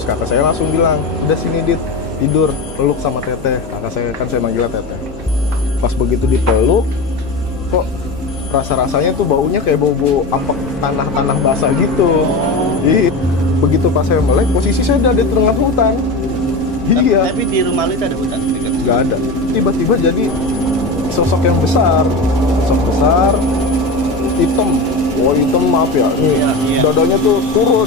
Terus kakak saya langsung bilang, udah sini Dit, tidur, peluk sama teteh. Kakak saya kan saya manggilnya teteh. Pas begitu dipeluk, kok rasa-rasanya tuh baunya kayak bau-bau apa tanah-tanah basah gitu. Jadi begitu pas saya melek, posisi saya udah di tengah hutan. Iya. Tapi di rumah lu itu ada hutan? Nggak ada. Tiba-tiba jadi sosok yang besar, sosok besar, hitam. Oh hitam maaf ya. Nih, iya. dadanya tuh turun.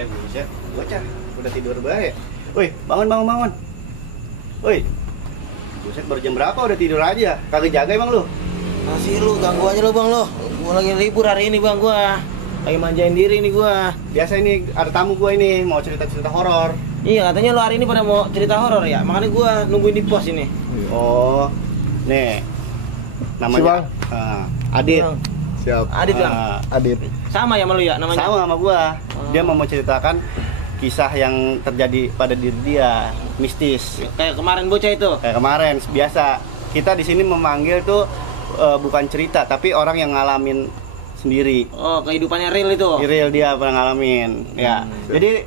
Buset, bocah, udah tidur baik. Woi, bangun. Woi, buset baru jam berapa udah tidur aja? Kagak jaga emang lu? Masih lu ganggu aja lu bang lo. Gua lagi libur hari ini bang gua. Lagi manjain diri nih gua. Biasa ini ada tamu gua ini mau cerita-cerita horor. Iya katanya lu hari ini pada mau cerita horor ya. Makanya gua nungguin di pos ini. Oh, nih namanya Adit. Bang. Siap. Adit bang. Adit. Sama ya sama lu ya namanya? Sama sama gua. Dia mau menceritakan kisah yang terjadi pada diri dia, mistis. Kayak kemarin bocah itu. Kayak kemarin biasa kita di sini memanggil tuh bukan cerita tapi orang yang ngalamin sendiri. Oh, kehidupannya real itu. Real dia pernah ngalamin. Ya. Jadi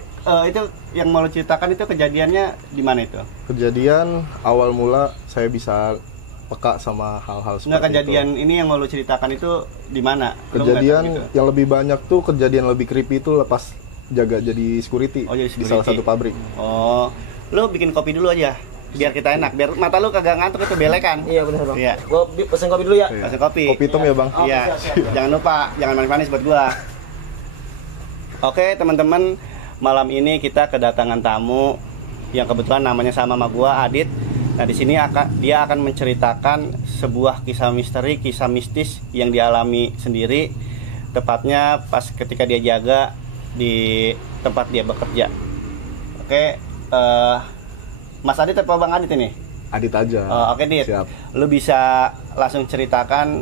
itu yang mau lo ceritakan itu kejadiannya di mana itu? Kejadian awal mula saya bisa peka sama hal-hal seperti Nggak, kejadian ini yang mau lo ceritakan itu di mana? Lo nggak tahu Kejadian gitu? yang lebih banyak tuh kejadian lebih creepy itu lepas jaga jadi security, Oh, jadi di salah security. satu pabrik. Oh, lo bikin kopi dulu aja biar kita enak, biar mata lo kagak ngantuk itu belekan. Iya benar bang. Iya. Gua pesen kopi dulu ya. Iya. Kasih kopi. Kopi hitam ya bang. Oh, Iya. siap. Jangan lupa, jangan manis-manis buat gua. Oke, teman-teman, malam ini kita kedatangan tamu yang kebetulan namanya sama gua, Adit. Nah, di sini dia akan menceritakan sebuah kisah misteri, kisah mistis yang dialami sendiri, tepatnya pas ketika dia jaga di tempat dia bekerja. Oke, Mas Adit apa Bang Adit ini? Adit aja. Oke, Dit. Siap. Lu bisa langsung ceritakan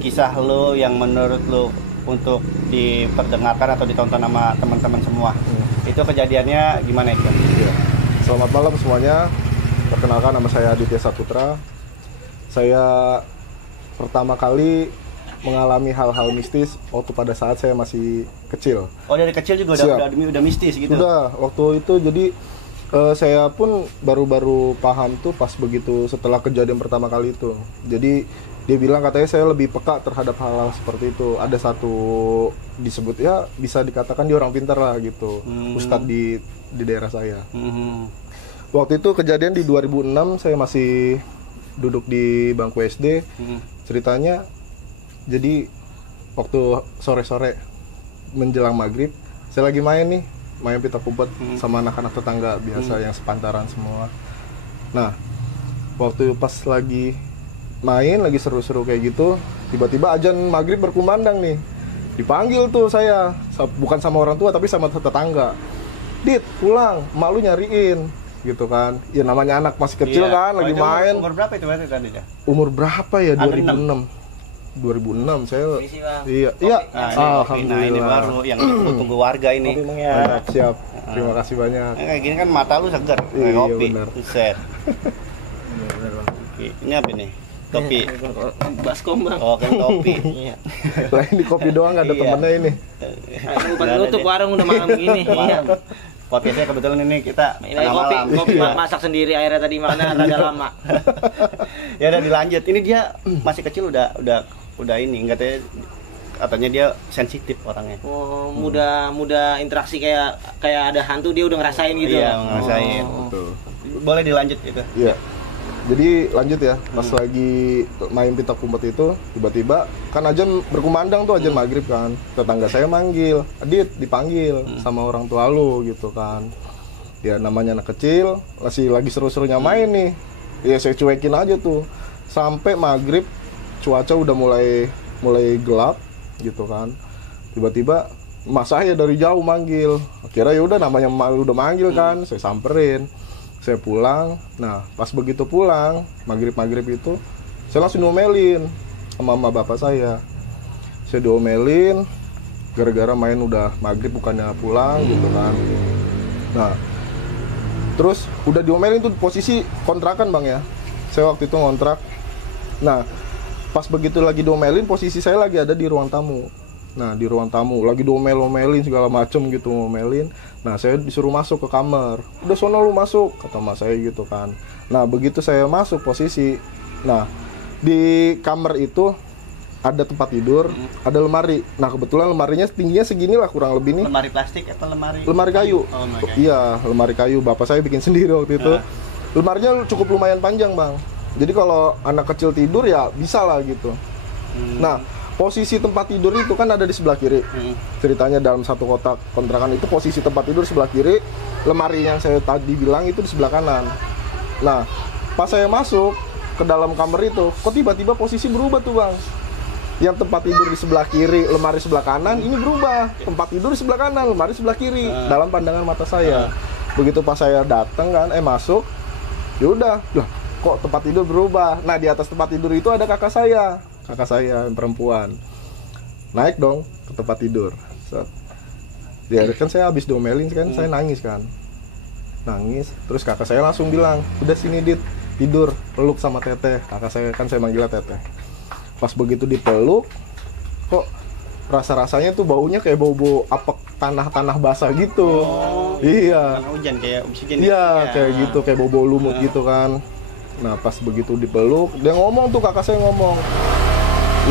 kisah lu yang menurut lu untuk diperdengarkan atau ditonton sama teman-teman semua. Itu kejadiannya gimana itu? Iya. Selamat malam semuanya. Perkenalkan, nama saya Aditya Saputra. Saya pertama kali mengalami hal-hal mistis waktu pada saat saya masih kecil. Oh, dari kecil juga udah mistis gitu? Udah, waktu itu jadi saya pun baru-baru paham tuh pas begitu setelah kejadian pertama kali itu. Jadi dia bilang katanya saya lebih peka terhadap hal-hal seperti itu. Ada satu disebut ya bisa dikatakan dia orang pintar lah gitu, ustadz di daerah saya. Waktu itu kejadian di 2006, saya masih duduk di bangku SD. Ceritanya jadi waktu sore-sore menjelang maghrib, saya lagi main pita kumpet sama anak-anak tetangga biasa yang sepantaran semua. Nah, waktu pas lagi main, lagi seru-seru kayak gitu, tiba-tiba azan maghrib berkumandang nih. Dipanggil tuh saya, bukan sama orang tua tapi sama tetangga. Dit, pulang, emak lu nyariin. Gitu kan, ya namanya anak masih kecil kan, lagi main. Umur berapa itu berarti tadi ya? Umur berapa ya? Ada 2006 2006 saya. Misi, Bang. Iya. Nah, ini baru yang tunggu warga ini. Kopi, Bang, ya. Siap. Terima kasih banyak. Kayak gini kan mata lu seger, kayak Iya, kopi. benar. Buset. Benar bang. Oke, ini apa nih? Topi. Baskom bang. Oh, kayak topi. Iya. Lain di kopi doang, nggak ada Iya. temennya ini. Aku pada nutup warung udah malam gini. Iya. Podcastnya kebetulan ini kita Ini tengah kopi, malam. kopi Iya. masak sendiri airnya tadi makanya rada lama. Ya udah dilanjut. Ini dia masih kecil udah ini katanya dia sensitif orangnya. Oh, mudah interaksi kayak ada hantu dia udah ngerasain gitu. Iya, ngerasain. Oh. Betul. Boleh dilanjut itu. Iya. Jadi lanjut ya, pas lagi main pita kumpet itu, tiba-tiba kan azan berkumandang tuh, azan maghrib kan. Tetangga saya manggil, Adit, dipanggil sama orang tua lu gitu kan. Ya namanya anak kecil, masih lagi seru-serunya main nih. Ya saya cuekin aja tuh. Sampai maghrib cuaca udah mulai gelap gitu kan. Tiba-tiba emak saya dari jauh manggil. Kira ya udah namanya emak udah manggil kan, saya samperin. Saya pulang. Nah, pas begitu pulang, maghrib itu saya langsung ngomelin sama mama bapak saya. saya diomelin gara-gara main udah maghrib bukannya pulang gitu kan. Nah terus udah diomelin tuh posisi kontrakan bang ya, saya waktu itu ngontrak. Nah pas begitu lagi diomelin, posisi saya lagi ada di ruang tamu. Nah di ruang tamu lagi diomelin segala macem gitu, ngomelin. Nah saya disuruh masuk ke kamar, udah sono lu masuk kata mas saya gitu kan. Nah begitu saya masuk posisi, nah di kamar itu ada tempat tidur, ada lemari. Nah kebetulan lemarinya tingginya segini lah kurang lebih nih. Lemari plastik atau lemari? Lemari kayu. Oh, lemari kayu. Iya lemari kayu, bapak saya bikin sendiri waktu itu. Lemarinya cukup lumayan panjang bang, jadi kalau anak kecil tidur ya bisa lah gitu. Nah posisi tempat tidur itu kan ada di sebelah kiri. Ceritanya dalam satu kotak kontrakan itu posisi tempat tidur sebelah kiri, lemari yang saya tadi bilang itu di sebelah kanan. Nah pas saya masuk ke dalam kamar itu, kok tiba-tiba posisi berubah tuh bang. Yang tempat tidur di sebelah kiri, lemari sebelah kanan, ini berubah. Tempat tidur di sebelah kanan, lemari sebelah kiri, dalam pandangan mata saya. Begitu pas saya datang kan, masuk, ya udah, lah kok tempat tidur berubah. Nah di atas tempat tidur itu ada kakak saya yang perempuan. Naik dong ke tempat tidur. Ya kan saya habis diomelin kan, saya nangis kan. Nangis, terus kakak saya langsung bilang, udah sini Dit, tidur, peluk sama teteh. Kakak saya kan saya manggilnya teteh. Pas begitu dipeluk, kok rasa-rasanya tuh baunya kayak bau-bau apek tanah-tanah basah gitu. Iya. Karena hujan kayak oksigen. Iya, kayak gitu, kayak bau-bau lumut gitu kan. Nah, pas begitu dipeluk, dia ngomong tuh, kakak saya ngomong,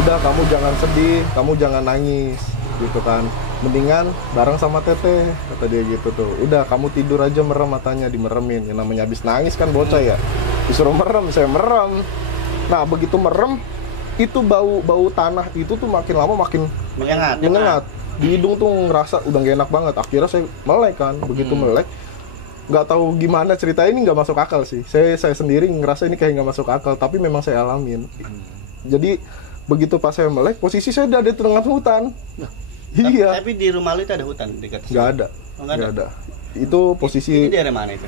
udah kamu jangan sedih, kamu jangan nangis, gitu kan. Mendingan bareng sama teteh, kata dia gitu tuh. Udah kamu tidur aja, merem matanya, dimeremin. Yang namanya habis nangis kan bocah ya. Disuruh merem, saya merem. Nah, begitu merem, itu bau tanah itu tuh makin lama makin menyengat. Di hidung tuh ngerasa udah gak enak banget. Akhirnya saya melek kan, begitu melek, nggak tahu gimana cerita ini, nggak masuk akal sih. Saya sendiri ngerasa ini kayak nggak masuk akal, tapi memang saya alamin. Jadi begitu pas saya melek, posisi saya udah ada di tengah hutan. Iya. Tapi di rumah lu itu ada hutan dekat? Nggak ada. Nggak ada. Itu posisi. Ini daerah mana itu?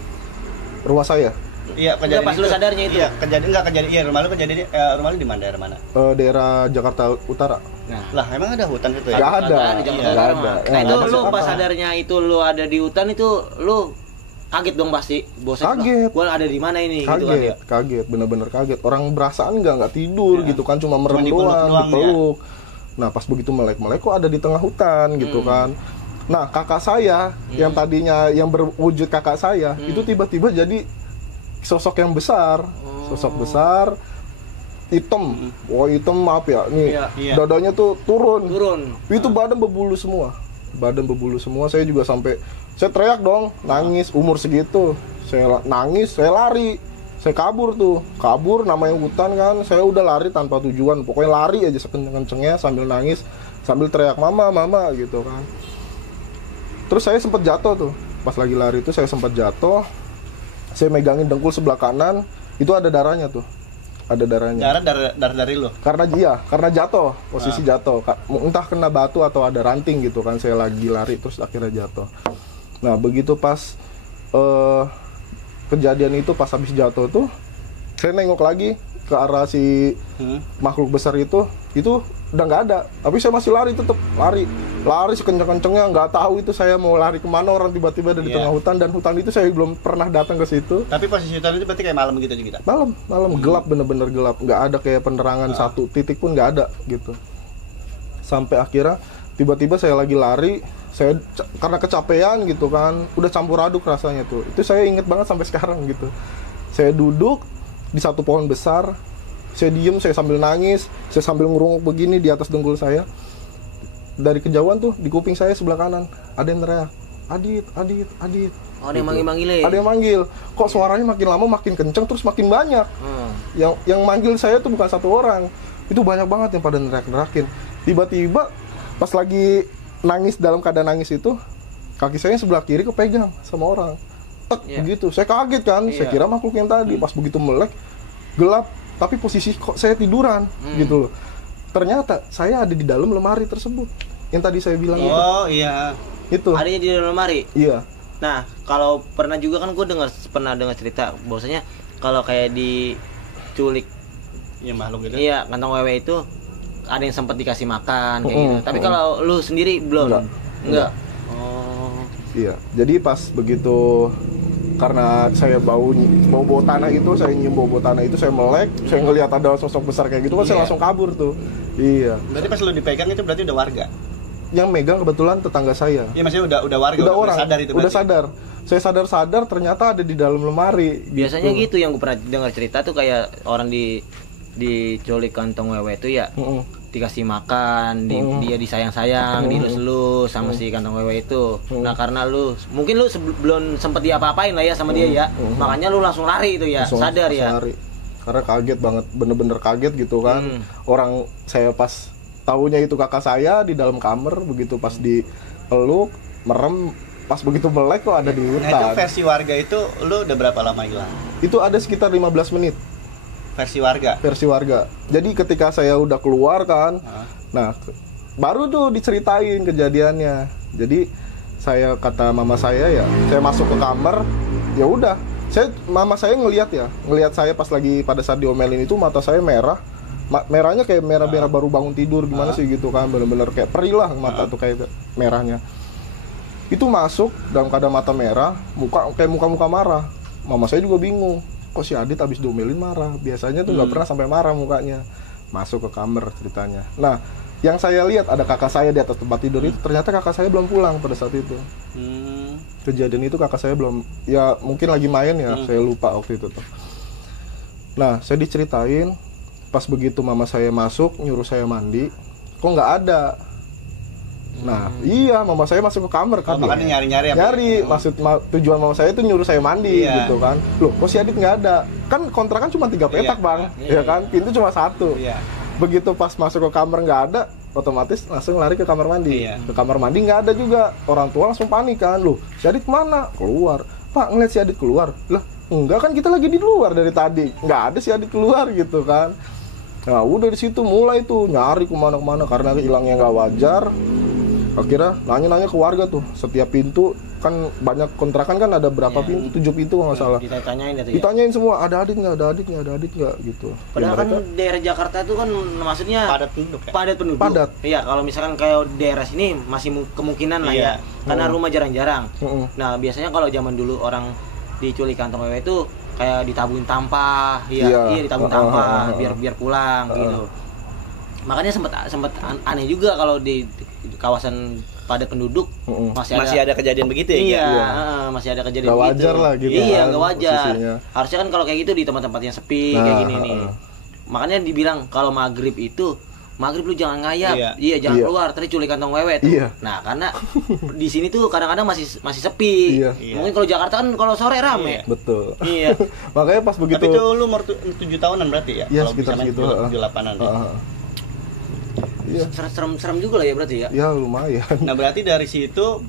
Rumah saya. Iya, kejadian pas lu sadarnya itu. Iya, kejadian. Iya, rumah lu di mana, daerah mana? Daerah Jakarta Utara. Nah, lah emang ada hutan itu ya? Nggak ada. Nggak ada. Nah itu lu pas sadarnya itu lu ada di hutan itu lu kaget dong pasti. Bosan. Kaget. Gua ada di mana ini? Kaget, gitu kan, ya? Kaget, bener-bener kaget. Orang berasaan nggak tidur gitu kan, cuma merem dipeluk doang, doang, dipeluk. Nah pas begitu melek kok ada di tengah hutan gitu kan. Nah kakak saya yang tadinya yang berwujud kakak saya itu tiba-tiba jadi sosok yang besar, sosok besar, hitam, hitam maaf ya, nih dadanya tuh turun, itu badan berbulu semua, saya juga sampai, saya teriak dong, nangis, umur segitu, saya nangis, saya lari, saya kabur namanya hutan kan, saya udah lari tanpa tujuan, pokoknya lari aja sekenceng-kencengnya sambil nangis, sambil teriak mama gitu kan. Terus saya sempat jatuh tuh, pas lagi lari itu saya sempat jatuh. Saya megangin dengkul sebelah kanan, itu ada darahnya tuh. Ada darahnya. Darah dari lu? Karena jatuh, posisi jatuh. Entah kena batu atau ada ranting gitu kan. Saya lagi lari terus akhirnya jatuh. Nah, begitu pas kejadian itu, pas habis jatuh tuh, saya nengok lagi ke arah si makhluk besar itu udah nggak ada. Tapi saya masih lari, tetap lari sekencang-kencangnya, nggak tahu itu saya mau lari kemana, orang tiba-tiba ada di tengah hutan, dan hutan itu saya belum pernah datang ke situ. Tapi posisi hutan itu berarti kayak malam gitu juga? Malam gelap, bener-bener gelap, nggak ada kayak penerangan satu titik pun nggak ada gitu. Sampai akhirnya tiba-tiba saya lagi lari, saya karena kecapean gitu kan, udah campur aduk rasanya tuh. Itu saya inget banget sampai sekarang gitu. Saya duduk di satu pohon besar, saya diem, saya sambil nangis, saya sambil ngerunguk begini di atas dengkul saya. Dari kejauhan tuh di kuping saya sebelah kanan ada yang teriak, Adit. Oh, ada yang manggil-manggilin. Ada yang manggil. Kok suaranya makin lama makin kenceng, terus makin banyak. Yang manggil saya tuh bukan satu orang, itu banyak banget yang pada neriak-neriakin. Tiba-tiba pas lagi nangis, dalam keadaan nangis itu, kaki saya sebelah kiri kepegang sama orang. Begitu, saya kaget kan, saya kira makhluk yang tadi. Pas begitu melek, gelap, tapi posisi kok saya tiduran gitu loh. Ternyata saya ada di dalam lemari tersebut yang tadi saya bilang itu. Oh iya. Itu. Adanya di dalam lemari. Iya. Nah, kalau pernah juga kan gue pernah dengar cerita bahwasanya kalau kayak diculik ya makhluk gitu. Iya, kantong wewe itu ada yang sempat dikasih makan kayak gitu. Tapi kalau lu sendiri belum? Enggak. Oh. Iya. Jadi pas begitu karena saya bau tanah itu, saya nyium bau tanah itu, saya melek, saya ngelihat ada sosok besar kayak gitu kan, saya langsung kabur tuh. Iya. Berarti pas lu dipegang itu berarti udah warga? Yang megang kebetulan tetangga saya. Iya, maksudnya udah warga, udah sadar itu. Udah sadar. Saya sadar ternyata ada di dalam lemari. Biasanya gitu yang gue pernah dengar cerita tuh kayak orang diculik kantong wewe itu ya. Dikasih makan, dia disayang-sayang, dilus-lus sama si kantong wewe itu. Nah, karena mungkin lu belum sempet diapa-apain lah ya sama dia ya. Makanya lu langsung lari itu ya, sadar ya. Lari. Karena kaget banget, bener-bener kaget gitu kan. Orang saya pas taunya itu kakak saya di dalam kamar, begitu pas dipeluk, merem, pas begitu melek kok ada di hutan. Nah, itu versi warga itu lu udah berapa lama hilang? Itu ada sekitar 15 menit. Versi warga. Jadi ketika saya udah keluar kan, nah baru tuh diceritain kejadiannya. Jadi saya kata mama saya ya, saya masuk ke kamar, ya udah, mama saya ngelihat saya pas lagi pada saat diomelin itu mata saya merah, merahnya kayak merah-merah baru bangun tidur gimana sih gitu kan, bener-bener kayak perih lah mata tuh kayak merahnya. Itu masuk dalam keadaan mata merah, muka marah. Mama saya juga bingung. Kok si Adit abis diomelin marah? Biasanya tuh nggak pernah sampai marah mukanya. Masuk ke kamar ceritanya. Nah, yang saya lihat ada kakak saya di atas tempat tidur itu, ternyata kakak saya belum pulang pada saat itu. Kejadian itu kakak saya belum, ya mungkin lagi main ya, saya lupa waktu itu tuh. Nah, saya diceritain, pas begitu mama saya masuk nyuruh saya mandi, kok nggak ada. Nah, iya, mama saya masuk ke kamar kan. Makanya nyari-nyari apa? Nyari, tujuan mama saya itu nyuruh saya mandi gitu kan. Loh, kok si Adit nggak ada? Kan kontrakan cuma 3 petak, Bang. Ya kan? Pintu cuma 1. Begitu pas masuk ke kamar nggak ada, otomatis langsung lari ke kamar mandi. Ke kamar mandi nggak ada juga. Orang tua langsung panik kan. Loh, si Adit kemana? Keluar. Pak, ngeliat si Adit keluar. Lah, enggak kan kita lagi di luar dari tadi. Nggak ada si Adit keluar gitu kan. Nah, udah di situ mulai tuh nyari kemana-kemana karena hilangnya nggak wajar. Akhirnya nanya-nanya ke warga tuh, setiap pintu kan banyak kontrakan kan ada berapa pintu, 7 pintu kalau nggak salah. Ditanyain semua, ada Adit nggak gitu. Padahal kan daerah Jakarta tuh kan maksudnya padat penduduk. Padat. Iya, kalau misalkan kayak daerah sini masih kemungkinan lah ya, karena rumah jarang-jarang. Nah, biasanya kalau zaman dulu orang diculik kantong wewe itu kayak ditabungin tampah, ditabung tampah biar pulang gitu. Makanya sempat aneh juga kalau di kawasan padat penduduk masih ada kejadian begitu ya? Iya, masih ada kejadian gak wajar lah gitu. Iya, kan, gak wajar. Posisinya. Harusnya kan kalau kayak gitu di tempat-tempat yang sepi kayak gini nih. Makanya dibilang kalau maghrib lu jangan ngayap, jangan keluar, tadi culik kantong wewe tuh. Nah, karena di sini tuh kadang-kadang masih sepi. Mungkin kalau Jakarta kan kalau sore rame. Betul. Iya. Makanya pas begitu. Tapi itu lu umur 7 tahunan berarti ya? Iya, kalau sekitar bisa main segitu. 7-8an. Iya. Serem juga lah ya berarti ya? Ya lumayan. Nah, berarti dari situ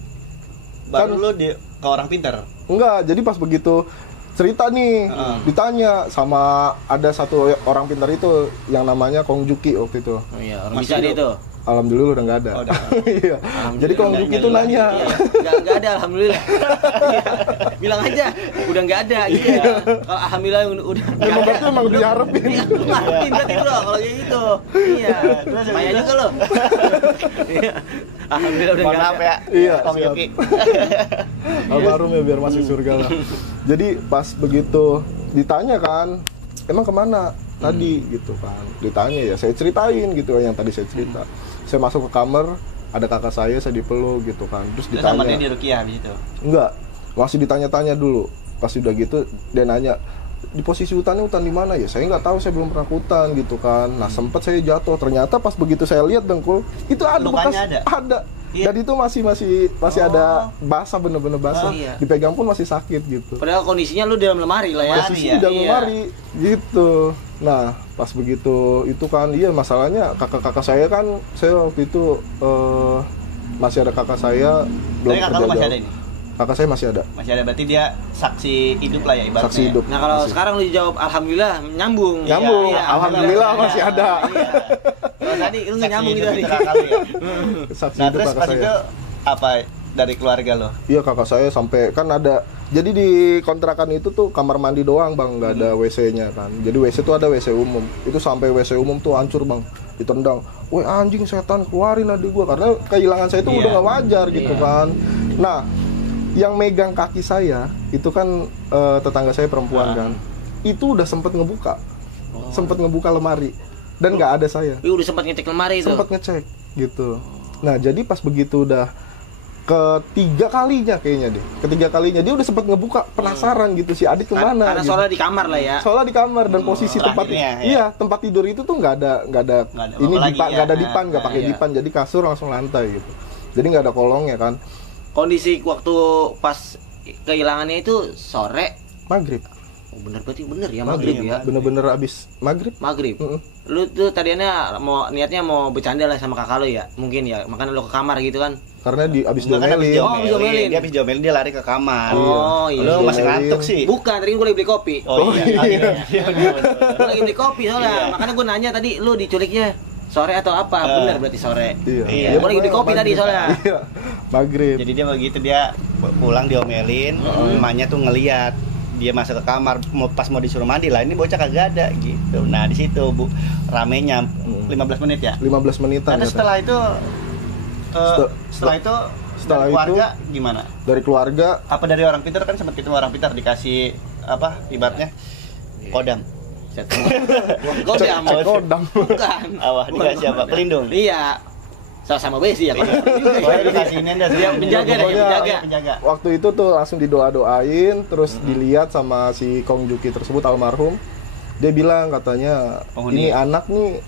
baru lu ke orang pintar? Enggak, jadi pas begitu cerita nih, ditanya sama ada satu orang pintar itu yang namanya Kong Juki waktu itu. Oh iya, orang bisa dia itu. Alhamdulillah udah nggak ada. Oh, udah. Iya. Jadi Kong Juki itu nanya. Nggak ada, alhamdulillah. Bilang aja, udah nggak ada. Iya. Kalau alhamdulillah udah nggak ada. Berarti emang diharapin. Ngarepin berarti bro, kalau kayak gitu. Iya. Payah juga lo. Alhamdulillah udah nggak ada. Ya. Iya. Kong Juki. Almarhum ya biar masuk surga lah. Jadi pas begitu ditanya kan, emang kemana tadi gitu kan? Ditanya ya, saya ceritain gitu yang tadi saya cerita. Saya masuk ke kamar, ada kakak saya dipeluk gitu kan. Terus ditanya. Sama dia di Rukiah di situ? Enggak, masih ditanya-tanya dulu. Pas udah gitu, dia nanya, di posisi hutan di mana ya? Saya nggak tahu, saya belum pernah ke hutan gitu kan. Nah, sempat saya jatuh. Ternyata pas begitu saya lihat dengkul, itu ada bekas, ada. Iya. Dan itu masih ada basah, bener-bener basah. Dipegang pun masih sakit gitu. Padahal kondisinya lu dalam lemari lah ya. Posisi dalam lemari gitu. Nah, pas begitu itu kan, masalahnya kakak-kakak saya kan, saya waktu itu masih ada kakak saya belum kerja. Kakak lu masih ada ini? Kakak saya masih ada. Masih ada, berarti dia saksi hidup lah ya ibaratnya. Saksi hidup. Nah, kalau sekarang lu jawab alhamdulillah nyambung. Nyambung. Iya, alhamdulillah masih ada. Iya. Kalau tadi lu nggak nyambung gitu tadi. Saksi nah, hidup terus kakak pas saya. itu apa dari keluarga lo? Iya, kakak saya sampai kan ada. Jadi di kontrakan itu tuh kamar mandi doang, Bang, nggak ada WC-nya kan. Jadi WC tuh ada WC umum. Itu sampai WC umum tuh hancur, Bang. Ditendang. woi anjing setan keluarin adik gua, karena kehilangan saya itu udah gak wajar gitu kan. Nah yang megang kaki saya itu kan tetangga saya perempuan kan, itu udah sempet ngebuka lemari dan nggak ada saya. Udah sempat ngecek lemari itu. Sempat ngecek gitu. Nah jadi pas begitu udah ketiga kalinya dia udah sempat ngebuka, penasaran gitu si Adit kemana. Karena gitu. soalnya di kamar lah ya. Soalnya di kamar dan posisi tempat tidur itu tuh nggak ada ini dipan, nggak ada dipan, nggak pakai dipan, jadi kasur langsung lantai gitu. Jadi nggak ada kolongnya kan. Kondisi waktu pas kehilangannya itu sore maghrib. Oh bener, berarti bener ya maghrib ya. Bener-bener abis maghrib. Lu tuh tadinya niatnya mau bercanda lah sama kakak lu ya, mungkin ya, makanya lu ke kamar gitu kan. Karena abis diomelin. Dia habis diomelin dia lari ke kamar. Oh iya. Lu masih ngantuk sih. Bukan, tadi gue lagi beli kopi. Oh iya. Gue lagi beli kopi soalnya. Makanya gue nanya tadi lu diculiknya sore atau apa? Bener berarti sore. Iya. Gue lagi beli kopi tadi soalnya. Iya. Maghrib. Jadi dia begitu, dia pulang diomelin, emaknya tuh ngeliat dia masuk ke kamar, pas mau disuruh mandi lah, ini bocah kagak ada gitu. Nah di situ Bu ramenya 15 menit ya. 15 menitan. Karena setelah itu dari keluarga gimana? Dari keluarga apa dari orang pintar, kan sempat ketemu orang pintar dikasih apa ibaratnya kodam. Kodam. Bukan. Awah dikasih apa? Pelindung. Iya. Sama besi ya. Dikasih ini dia penjaga. Waktu itu tuh langsung didoa-doain, terus dilihat sama si Kong Juki tersebut almarhum. Dia bilang katanya ini anak nih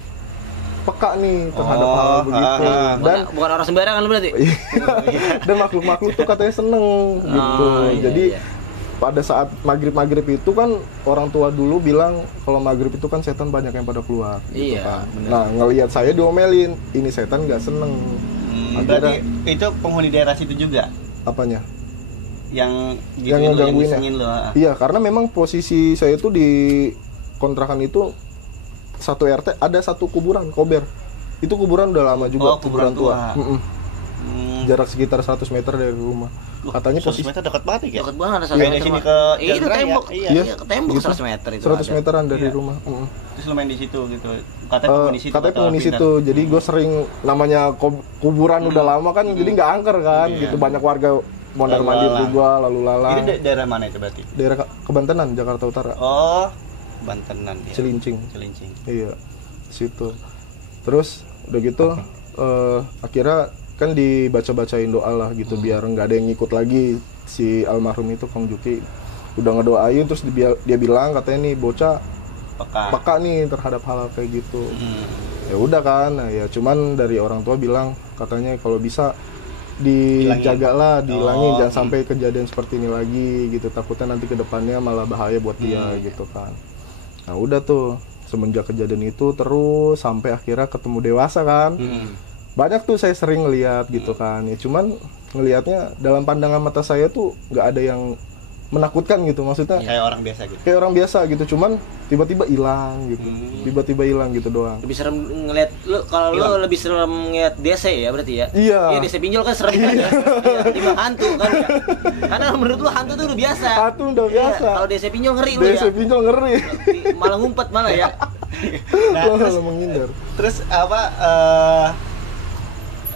peka nih terhadap hal begitu. Dan bukan orang sembarangan berarti. Dan makhluk-makhluk tuh katanya seneng gitu. Jadi pada saat maghrib itu kan orang tua dulu bilang kalau maghrib itu kan setan banyak yang pada keluar gitu kan. Nah ngelihat saya diomelin, ini setan nggak seneng. Berarti itu penghuni daerah situ juga? Apanya? Yang ngegangguin lo. Iya, karena memang posisi saya itu di kontrakan itu satu RT ada satu kuburan kober. Itu kuburan udah lama juga, kuburan tua. Jarak sekitar 100 meter dari rumah. Katanya posisi meter dekat banget ya? Dekat banget, 100 meter. Dari sini ke itu tembok. Iya, ke tembok gitu. 100 meter itu. 100 meteran dari rumah. Terus lu main di situ gitu. Katanya penghuni situ. Jadi gue sering namanya kuburan udah lama kan, jadi nggak angker kan gitu. Banyak warga mondar-mandir juga lalu lalang. Ini daerah mana itu berarti? Daerah Kebantenan, Jakarta Utara. Oh, Bantenan ya. Cilincing. Iya. Situ. Terus udah gitu akhirnya kan dibaca-bacain doa lah gitu biar nggak ada yang ngikut lagi. Si almarhum itu Kong Juki udah ngedoain, terus dia bilang katanya nih bocah peka nih terhadap hal kayak gitu. Ya udah kan, nah, ya cuman dari orang tua bilang katanya kalau bisa dijagalah, dihilangin, jangan sampai kejadian seperti ini lagi gitu, takutnya nanti kedepannya malah bahaya buat dia gitu kan. Nah udah tuh semenjak kejadian itu terus sampai akhirnya ketemu dewasa kan. Banyak tuh saya sering ngeliat gitu kan, ya cuman ngelihatnya dalam pandangan mata saya tuh nggak ada yang menakutkan gitu, maksudnya kayak orang biasa gitu, cuman tiba-tiba hilang gitu, tiba-tiba hilang gitu doang. Lebih serem ngeliat lu, kalau lu lebih serem ngeliat DC ya berarti ya? Iya. DC pinjol kan serem kan ya? Tiba hantu kan ya? Karena menurut lu hantu tuh udah biasa. Hantu udah biasa. Kalau DC pinjol ngeri lu ya? DC pinjol ngeri. Malah ngumpet malah ya. Nah, menghindar. Terus apa?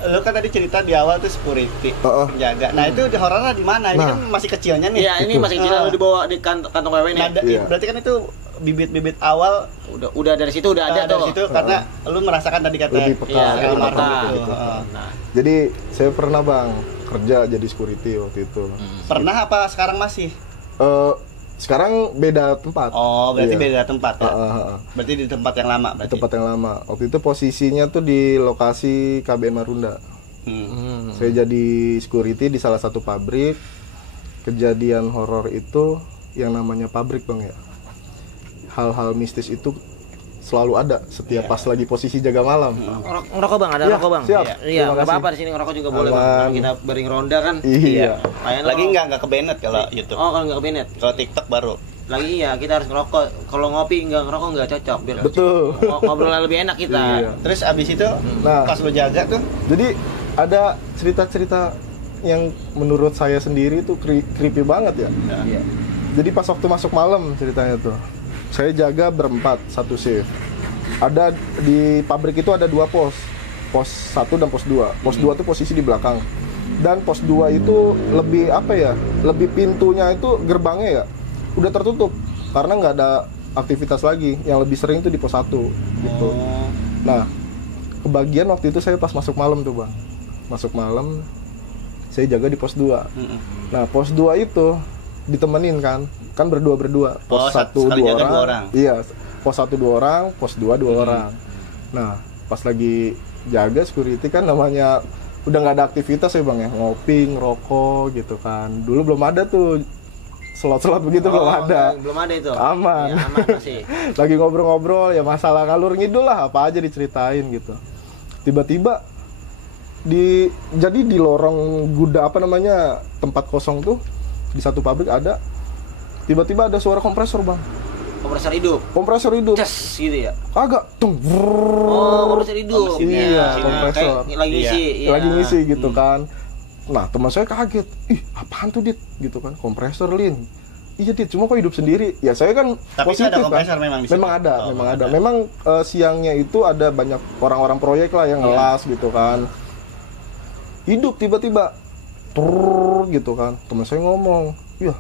Lu kan tadi cerita di awal tuh security penjaga. Nah itu di horornya di mana? Ini kan masih kecilnya nih. Iya, ini masih kecil, lu dibawa di kantong wewe nih. Berarti kan itu bibit-bibit awal udah dari situ udah ada tuh. Dari situ karena lu merasakan tadi kata lebih peka gitu. Nah, jadi saya pernah Bang kerja jadi security waktu itu. Pernah apa sekarang masih? Sekarang beda tempat. Oh, berarti beda tempat ya? Berarti di tempat yang lama berarti? Tempat yang lama. Waktu itu posisinya tuh di lokasi KBN Marunda. Saya jadi security di salah satu pabrik. Kejadian horor itu yang namanya pabrik Bang ya. Hal-hal mistis itu selalu ada setiap pas lagi posisi jaga malam. Ngerokok Bang, ada ngerokok Bang. Siap. Iya, enggak apa-apa di sini ngerokok juga boleh Bang. Kita bering ronda kan. Iya. Lagi enggak ke Bennett kalau YouTube. Oh, kalau enggak ke Bennett. Kalau TikTok baru. Lagi iya, kita harus ngerokok. Kalau ngopi enggak ngerokok enggak cocok. Biar betul. Ngobrol lebih enak kita. Iya. Terus abis itu pas lu jaga tuh. Jadi ada cerita-cerita yang menurut saya sendiri tuh creepy banget ya. Iya. Jadi pas waktu masuk malam ceritanya tuh. Saya jaga berempat, satu shift. Ada di pabrik itu ada 2 pos. pos 1 dan pos 2. Pos 2 tuh posisi di belakang. Dan pos 2 itu lebih apa ya? Lebih pintunya itu gerbangnya ya udah tertutup karena nggak ada aktivitas lagi. Yang lebih sering tuh di pos 1 gitu. Nah, kebagian waktu itu saya pas masuk malam tuh, Bang. Masuk malam saya jaga di pos 2. Nah, pos 2 itu ditemenin kan berdua. Pos 1 2 orang. Iya, pos 1 2 orang, pos 2 2 orang. Nah, pas lagi jaga security kan namanya udah nggak ada aktivitas ya Bang ya, ngopi, ngerokok gitu kan. Dulu belum ada tuh slot-slot begitu, belum ada. Belum ada itu. Aman. Ya, aman masih. Lagi ngobrol-ngobrol ya masalah ngalur ngidul lah, apa aja diceritain gitu. Tiba-tiba jadi di lorong gudang apa namanya tempat kosong tuh di satu pabrik ada tiba-tiba ada suara kompresor Bang. Kompresor hidup Ces gitu ya. agak tung Kompresor hidup. Iya, kompresor Kayak lagi ngisi. Iya. lagi ngisi gitu kan. Nah, teman saya kaget, ih apaan tuh Dit gitu kan, kompresor Lin. Iya Dit, cuma kok hidup sendiri. Ya saya kan tapi positif ada kompresor kan. memang di situ. Memang ada. Memang siangnya itu ada banyak orang-orang proyek lah yang ngelas gitu kan. Hidup tiba-tiba gitu kan. Teman saya ngomong, "Yah,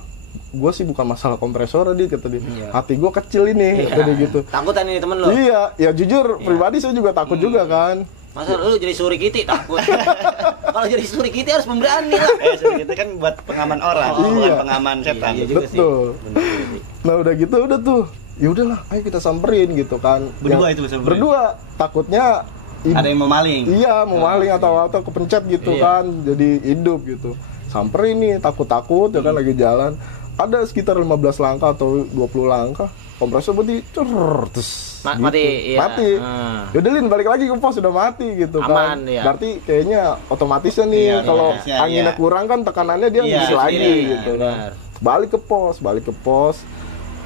gue sih bukan masalah kompresor Dit," kata dia. Hati gue kecil ini, kata dia gitu. Takutan ini temen lo. Iya, ya jujur pribadi saya juga takut juga kan. Masa lu jadi suri kiti takut? Kalau jadi suri kiti harus memberani lah. Suri kiti kan buat pengaman orang, bukan pengaman setan. Iya juga Betul. sih. Nah udah gitu udah tuh, ya udahlah, ayo kita samperin gitu kan. Berdua itu samperin? Berdua, takutnya ada yang mau maling. Iya, mau maling atau kepencet gitu kan, jadi hidup gitu. Samperin nih, takut-takut ya kan lagi jalan. Ada sekitar 15 langkah atau 20 langkah, kompresor berarti terus mati, iya. Mati. Yaudah Lin, balik lagi ke pos, udah mati gitu kan. Aman, iya. Berarti kayaknya otomatisnya nih kalau anginnya kurang kan tekanannya dia ngisi lagi gitu kan. Balik ke pos.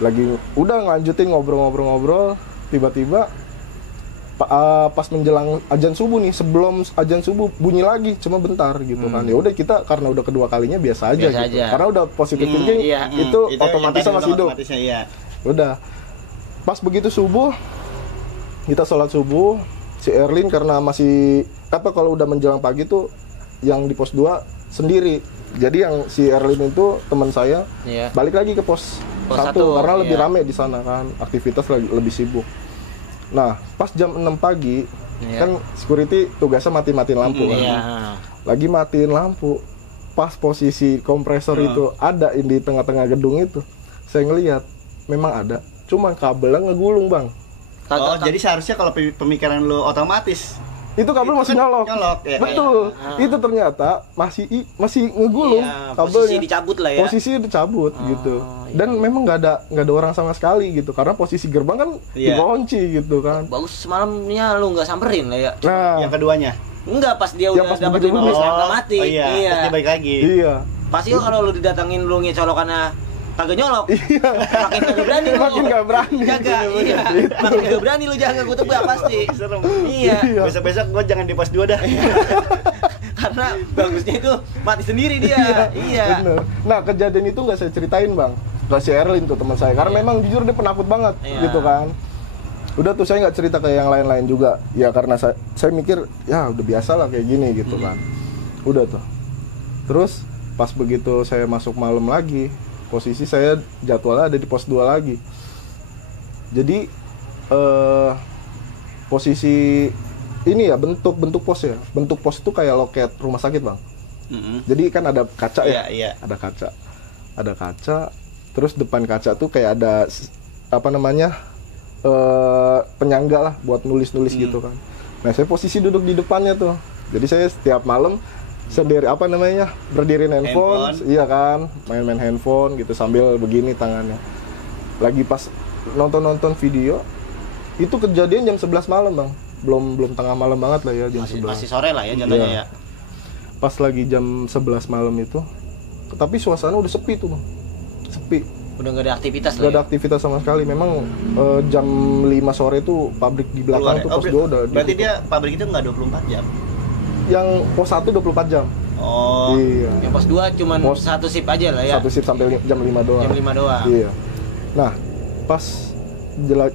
Lagi udah ngelanjutin ngobrol-ngobrol, tiba-tiba pas menjelang azan subuh nih, sebelum azan subuh bunyi lagi cuma bentar gitu kan. Ya udah kita karena udah kedua kalinya biasa aja gitu. Karena udah positif thinking itu otomatisnya masih hidup. Udah. Pas begitu subuh kita sholat subuh, si Erlin karena masih kalau udah menjelang pagi tuh yang di pos 2 sendiri. Jadi yang si Erlin itu teman saya balik lagi ke pos 1 karena lebih rame di sana kan, aktivitas lebih sibuk. Nah, pas jam 6 pagi kan security tugasnya matiin lampu kan. Lagi matiin lampu. Pas posisi kompresor itu ada di tengah-tengah gedung itu. Saya ngelihat memang ada. Cuma kabelnya ngegulung Bang. Jadi seharusnya kalau pemikiran lu otomatis itu kabel masih nyolok ya, betul. Itu ternyata masih ngegulung kabelnya. Posisi dicabut lah ya. Posisi dicabut gitu. Dan memang nggak ada orang sama sekali gitu karena posisi gerbang kan dikunci gitu kan. Bagus semalamnya lu nggak samperin lah ya. Nah, yang keduanya enggak, pas dia udah dapat 15 langkah mati. Iya. Pasti balik lagi. Iya. Pasti kalau lu didatangin lu ngecolokannya kagak nyolok. Iya. Makin kagak berani lu. Makin nggak berani. Jaga. Iya. Makin kagak berani lu jaga gue tebak pasti. Serem. Iya. Besok-besok gue jangan di pos 2 dah. Karena bagusnya itu mati sendiri dia. Iya. Bener. Nah, kejadian itu nggak saya ceritain Bang. Gak si Erlin tuh teman saya. Karena memang jujur dia penakut banget gitu kan. Udah tuh saya nggak cerita kayak yang lain-lain juga. Ya karena saya mikir ya udah biasa lah kayak gini gitu kan. Udah tuh. Terus pas begitu saya masuk malam lagi, posisi saya jadwalnya ada di pos 2 lagi. Jadi posisi ini ya bentuk pos ya. Bentuk pos itu kayak loket rumah sakit Bang. Jadi kan ada kaca ya. Ada kaca. Terus depan kaca tuh kayak ada apa namanya penyangga lah buat nulis gitu kan. Nah saya posisi duduk di depannya tuh. Jadi saya setiap malam berdiriin handphone, iya kan, main handphone gitu sambil begini tangannya. Lagi pas nonton video, itu kejadian jam 11 malam Bang, belum tengah malam banget lah ya, jam 11. Masih sore lah ya jatuhnya ya. Pas lagi jam 11 malam itu, tapi suasana udah sepi tuh Bang, sepi. Udah nggak ada aktivitas lah. Nggak ada aktivitas sama sekali. Memang jam 5 sore tuh pabrik di belakang tuh pos 2 udah. Berarti dia pabrik itu nggak 24 jam. Yang pos 1 24 jam. Oh. Iya. Yang pos 2 cuman satu shift aja lah ya. Satu shift sampai jam 5 doang. Jam 5 doang. Iya. Nah, pas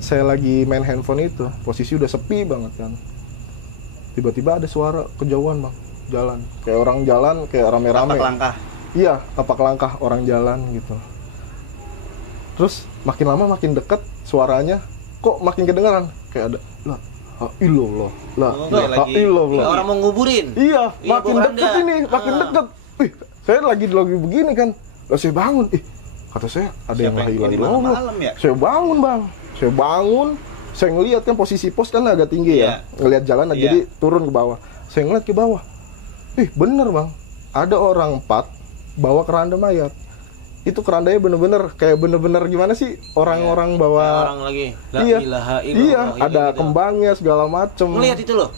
saya lagi main handphone itu, posisi udah sepi banget kan. tiba-tiba ada suara kejauhan bang, jalan kayak orang jalan kayak rame-rame. Tapak langkah. Iya, tapak langkah orang jalan gitu. Terus makin lama makin deket suaranya, kok makin kedengaran kayak ada lah ilallah lah ilallah. Orang mau nguburin. Iya, makin deket ini, makin deket. Saya lagi begini kan, lalu saya bangun. Kata saya ada yang la ilaha illallah. Ya? Saya bangun bang, saya bangun. Saya ngelihat kan posisi pos kan agak tinggi ya, ngelihat jalan jadi turun ke bawah. Saya ngeliat ke bawah, bener bang, ada orang 4 bawa keranda mayat. Itu kerandanya bener-bener kayak bener-bener gimana sih orang-orang bawa orang lagi. Iya, ada gitu. Kembangnya segala macem. Ngelihat itu loh.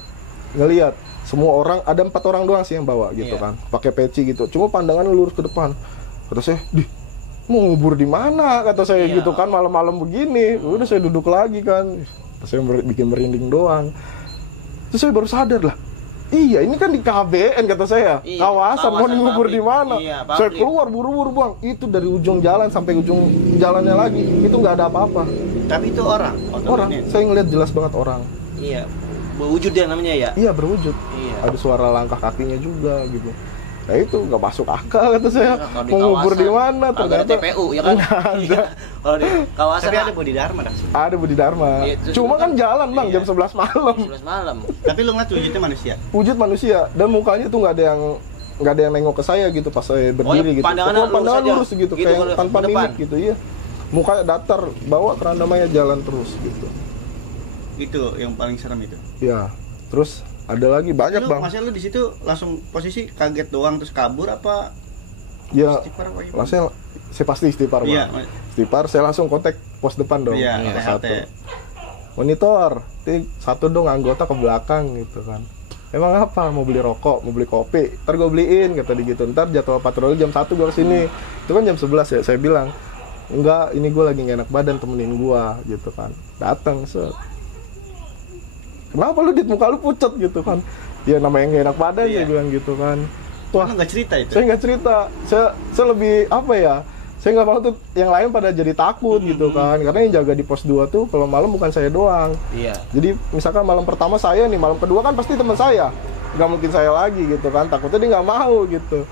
Ngelihat semua orang, ada 4 orang doang sih yang bawa gitu kan, pakai peci gitu. Cuma pandangannya lurus ke depan. Kata saya, mau ngubur di mana? Kata saya gitu kan malam-malam begini. Udah saya duduk lagi kan. Saya bikin merinding doang. Terus saya baru sadar lah. Iya, ini kan di KBN kata saya. Kawasan mau ngubur di mana? Saya keluar buru-buru bang. Itu dari ujung jalan sampai ujung jalannya lagi. Itu nggak ada apa-apa. Tapi itu orang. Saya ngeliat jelas banget orang. Iya. Berwujud dia namanya ya? Iya berwujud. Iya. Ada suara langkah kakinya juga gitu. Nah itu nggak masuk akal kata saya. Mau ngubur di mana? Ternyata TPU ya kan? Ada. Kalau di kawasan tapi ada Budi Dharma dah. Ada Budi Dharma. Cuma kan jalan bang jam 11 malam. 11 malam. Tapi lu ngeliat wujudnya manusia. Wujud manusia dan mukanya tuh nggak ada yang nengok ke saya gitu pas saya berdiri gitu. Pandangan lurus gitu kayak tanpa mimik gitu iya. Mukanya datar, bawa keranda mayat jalan terus gitu. Itu yang paling serem itu. Ya. Terus ada lagi banyak bang. Masnya lu di situ langsung posisi kaget doang terus kabur apa? Ya, saya pasti istighfar bang. Iya. Istighfar, saya langsung kontak pos depan dong. Iya, satu. Monitor, satu dong anggota ke belakang gitu kan. Emang apa? Mau beli rokok, mau beli kopi, ntar gue beliin kata dia gitu. Ntar jadwal patroli jam 1 gue kesini. Itu kan jam 11 ya, saya bilang enggak, ini gue lagi gak enak badan, temenin gue gitu kan. Datang kenapa lu dit muka lu pucat gitu kan? Ya namanya nggak enak badan saya bilang gitu kan. Wah nggak cerita itu? Saya nggak cerita. Saya lebih apa ya? Saya nggak mau tuh yang lain pada jadi takut gitu kan. Karena yang jaga di pos 2 tuh kalau malam bukan saya doang. Iya. Jadi misalkan malam pertama saya nih, malam kedua kan pasti teman saya. Nggak mungkin saya lagi gitu kan. Takutnya dia nggak mau gitu.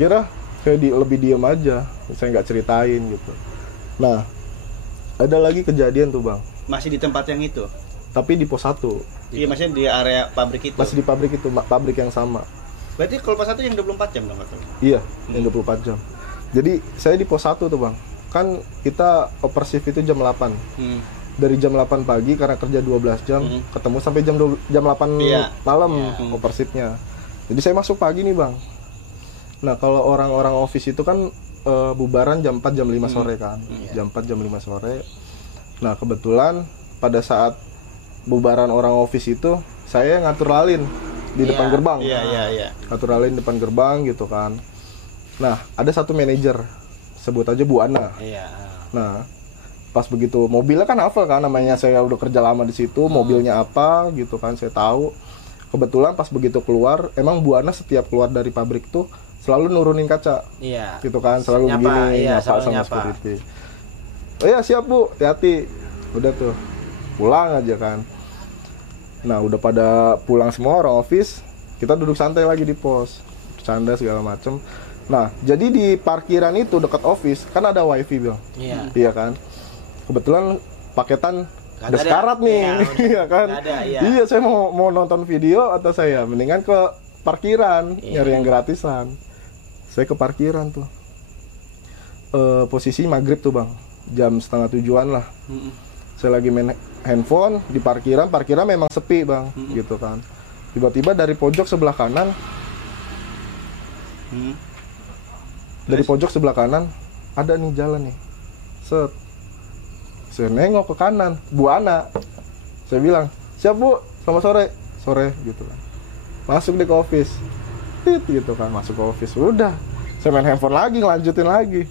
Kira saya lebih diem aja. Saya nggak ceritain gitu. Nah, ada lagi kejadian tuh bang. Masih di tempat yang itu? Tapi di pos 1. Iya, maksudnya di area pabrik itu. Masih di pabrik itu, pabrik yang sama. Berarti kalau pos 1 yang 24 jam dong atau? Iya, yang 24 jam. Jadi saya di pos 1 tuh bang. Kan kita opersif itu jam 8. Dari jam 8 pagi karena kerja 12 jam, ketemu sampai jam 8 malam opersifnya. Jadi saya masuk pagi nih bang. Nah kalau orang-orang office itu kan bubaran jam 4 jam 5 sore kan. Jam 4 jam 5 sore. Nah kebetulan pada saat bubaran orang office itu saya ngatur lalin di depan gerbang. Iya. Ngatur lalin depan gerbang gitu kan. Nah, ada satu manajer sebut aja Bu Ana. Iya. Nah, pas begitu mobilnya kan hafal kan namanya, saya udah kerja lama di situ, mobilnya apa gitu kan saya tahu. Kebetulan pas begitu keluar, emang Bu Ana setiap keluar dari pabrik tuh selalu nurunin kaca. Iya. Gitu kan, selalu begini nyapa sama security. Oh iya, siap Bu, hati-hati. Udah tuh. Pulang aja kan. Nah udah pada pulang semua orang office, kita duduk santai lagi di pos, bercanda segala macem. Nah jadi di parkiran itu dekat office kan ada wifi bang. Iya kan. Kebetulan paketan udah sekarat nih. Iya kan. Iya saya mau nonton video atau saya mendingan ke parkiran nyari yang gratisan. Saya ke parkiran tuh. Posisi maghrib tuh bang, jam 6:30 lah. Saya lagi main handphone di parkiran memang sepi bang, gitu kan. Tiba-tiba dari pojok sebelah kanan, dari pojok sebelah kanan ada nih jalan nih, set. Saya nengok ke kanan, Bu Ana. Saya bilang, siap Bu, selamat sore, sore gitu kan. Masuk deh ke office, gitu kan, masuk ke office. Udah, saya main handphone lagi, ngelanjutin lagi.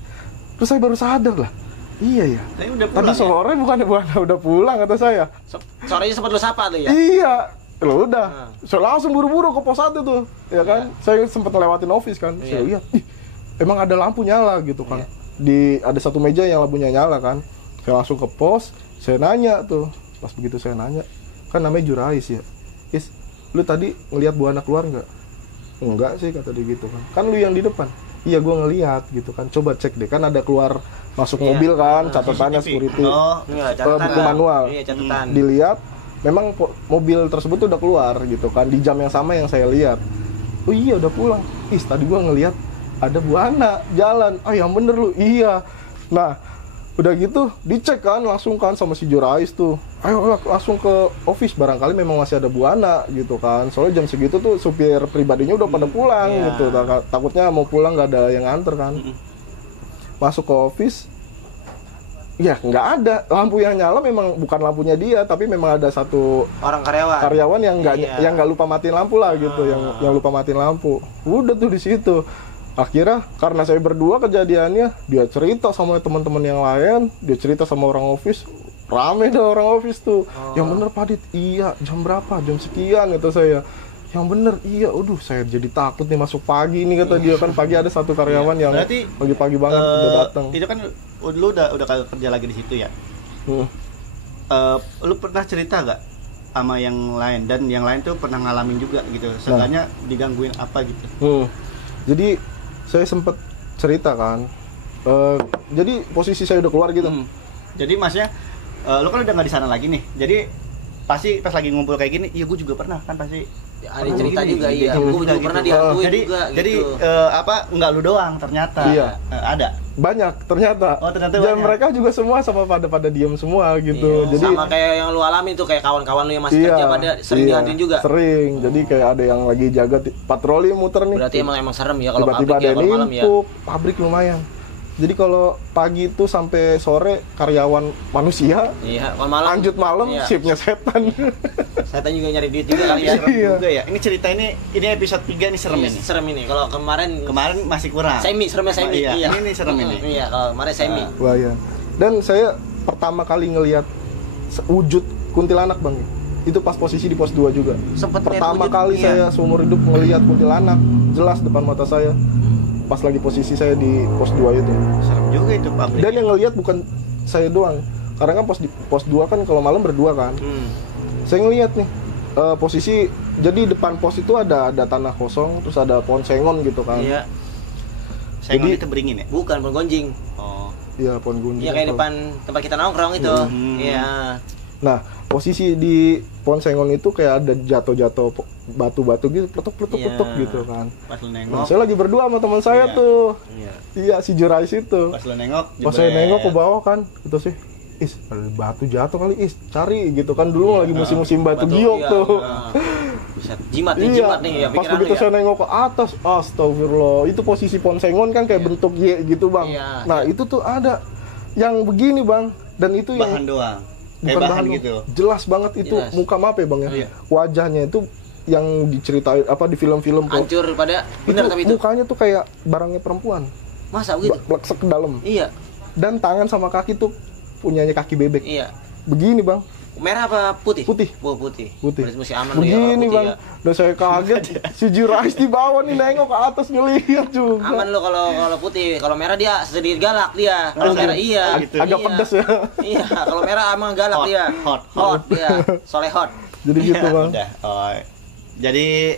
Terus saya baru sadar lah. Iya ya. Tadi sore bukannya Bu Ana udah pulang kata saya. Sorenya sempat lu sapa tuh ya? Iya. Loh udah. Saya langsung buru-buru ke pos 1 tuh. Ya kan? Saya sempat ngelewatin office kan. Saya lihat, emang ada lampu nyala gitu kan. Ada satu meja yang lampunya nyala kan. Saya langsung ke pos, saya nanya tuh. Pas begitu saya nanya, kan namanya Jurais ya. lu tadi ngelihat buana keluar nggak? Enggak sih, kata dia gitu kan lu yang di depan. Iya gue ngelihat gitu kan, coba cek deh, kan ada keluar masuk mobil kan, catatannya security, buku manual, dilihat memang mobil tersebut udah keluar gitu kan di jam yang sama yang saya lihat. Oh iya udah pulang. Tadi gue ngelihat ada buana jalan. Yang bener lu. Iya. Nah udah gitu dicek kan langsung kan sama si Jurais tuh, ayo langsung ke office, barangkali memang masih ada buana gitu kan, soalnya jam segitu tuh supir pribadinya udah pada pulang gitu, takutnya mau pulang nggak ada yang nganter kan. Masuk ke office, ya nggak ada lampu yang nyala, memang bukan lampunya dia, tapi memang ada satu orang karyawan yang nggak lupa matiin lampu lah gitu, yang lupa matiin lampu. Udah tuh di situ. Akhirnya karena saya berdua kejadiannya, dia cerita sama teman-teman yang lain, dia cerita sama orang office, rame dah orang office tuh. Yang bener Pak Dit, iya jam berapa? Jam sekian kata saya. Yang bener, iya. Saya jadi takut nih masuk pagi nih kata dia, kan pagi ada satu karyawan yang pagi-pagi banget udah datang. Itu kan lu udah kerja lagi di situ ya. Lu pernah cerita gak sama yang lain, dan yang lain tuh pernah ngalamin juga gitu, seenggaknya digangguin apa gitu? Jadi saya sempat cerita kan, jadi posisi saya udah keluar gitu. Jadi maksudnya lu kan udah nggak di sana lagi nih, jadi pasti pas lagi ngumpul kayak gini, iya gue juga pernah kan pasti ada cerita juga, iya gue juga pernah dihantuin juga jadi gitu. Nggak lu doang ternyata. Ada banyak ternyata. Ternyata dan banyak. Mereka juga semua sama pada diem semua gitu. Jadi sama kayak yang lu alami tuh, kayak kawan-kawan lu yang masih kerja pada sering dihantuin juga. Sering. Jadi kayak ada yang lagi jaga patroli muter nih. Berarti emang serem ya kalau tiba-tiba pabrik ya, kalau malam ya. Pabrik lumayan. Jadi kalau pagi itu sampai sore karyawan manusia, kalau malam lanjut malam shiftnya setan. Setan juga nyari duit juga kali ya. Serem juga ya. Ini cerita ini episode 3 nih serem ini. Serem ini. Kalau kemarin masih kurang. Seremnya semi. Iya. Ini serem ini. Iya, kalau kemarin semi. Wah ya. Dan saya pertama kali ngelihat wujud kuntilanak Bang. Itu pas posisi di pos 2 juga. Pertama kali saya seumur hidup ngelihat kuntilanak jelas depan mata saya. Pas lagi posisi saya di pos 2 itu. Serem juga itu pabrik. Dan yang ngelihat bukan saya doang. Karena kan pos 2 kan kalau malam berdua kan. Saya ngelihat nih posisi, jadi depan pos itu ada tanah kosong, terus ada pohon sengon gitu kan. Iya. Sengon itu beringin ya? Bukan, pohon gonjing. Iya, pohon gonjing. Iya, kayak depan tempat kita nongkrong itu. Iya. Nah, posisi di pohon sengon itu kayak ada jatuh-jatuh batu-batu gitu, pletok-pletok gitu kan. Pas lu nengok. Nah, saya lagi berdua sama teman saya tuh. Iya, si Jurais itu. Pas lu nengok. Pas saya nengok ke bawah kan, itu sih. Ada batu jatuh kali, cari gitu kan, dulu lagi musim-musim batu giok tuh. Bisa jimat nih ya. Pas begitu saya nengok ke atas, astagfirullah, itu posisi pohon sengon kan kayak bentuk Y gitu Bang. Nah itu tuh ada yang begini Bang, dan itu bahan yang doang. Bukan bahan gitu. Jelas banget itu muka mape Bang ya. Wajahnya itu yang diceritain di film-film hancur pada benar, tapi itu mukanya tuh kayak barangnya perempuan. Masa begitu? Leksek ke dalam. Iya. Dan tangan sama kaki tuh punyanya kaki bebek. Iya. Begini Bang. Merah apa putih? Putih. Putih. Masih aman begini Bang. Dan saya kaget. Si Jurais di bawah nih nengok ke atas ngelihat juga. Aman lo kalau putih. Kalau merah dia sedikit galak dia. Kalau merah agak pedas ya. Iya, kalau merah emang galak dia. Hot dia. Solehot. Jadi gitu Bang. Jadi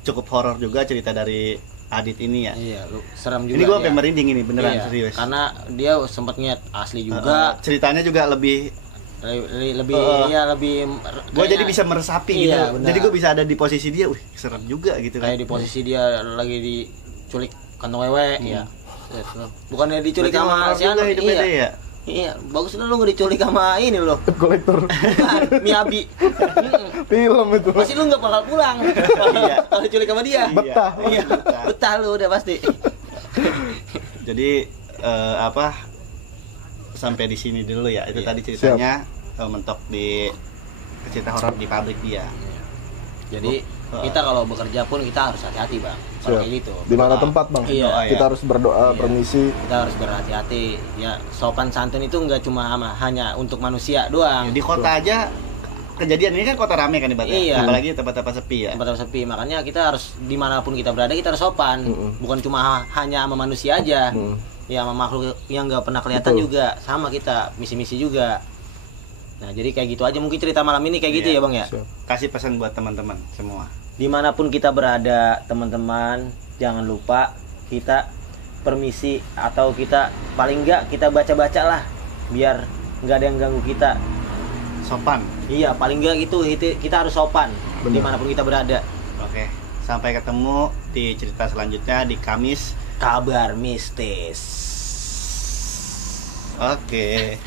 cukup horor juga cerita dari Adit ini ya. Iya, lu serem juga. Ini gue sampai merinding ini beneran serius. Karena dia sempat niat asli juga. Ceritanya juga lebih gue jadi bisa meresapi gitu. Benar. Jadi gue bisa ada di posisi dia, serem juga gitu kan. Kayak di posisi dia lagi diculik kantong wewe, ya. Bukan dia diculik sama si Anu, iya. Iya, bagus lu nggak diculik sama ini lo. Kolektor. Miyabi. Film itu. Pasti lu nggak bakal pulang. Iya. Kalau diculik sama dia. Betah. Iya. Betah lu udah pasti. Jadi sampai di sini dulu ya. Itu tadi ceritanya mentok di cerita horor di pabrik dia. Jadi kita kalau bekerja pun kita harus hati-hati Bang. Kalau kayak gitu. Di mana tempat Bang? Iya. Kita harus berdoa, permisi. Kita harus berhati-hati. Ya, sopan santun itu nggak cuma hanya untuk manusia doang. Di kota aja kejadian ini kan kota rame kan ibaratnya. Iya. Apalagi tempat-tempat sepi ya. Tempat-tempat sepi. Makanya kita harus dimanapun kita berada kita harus sopan. Bukan cuma hanya sama manusia aja. Ya sama makhluk yang nggak pernah kelihatan juga sama kita, misi-misi juga. Nah jadi kayak gitu aja mungkin cerita malam ini kayak gitu ya Bang ya. Kasih pesan buat teman-teman semua. Dimanapun kita berada teman-teman, jangan lupa kita permisi atau kita paling enggak kita baca-baca lah biar nggak ada yang ganggu kita. Sopan. Iya paling enggak gitu kita harus sopan. Bener. Dimanapun kita berada. Oke, sampai ketemu di cerita selanjutnya di Kamis Kabar Mistis. Oke.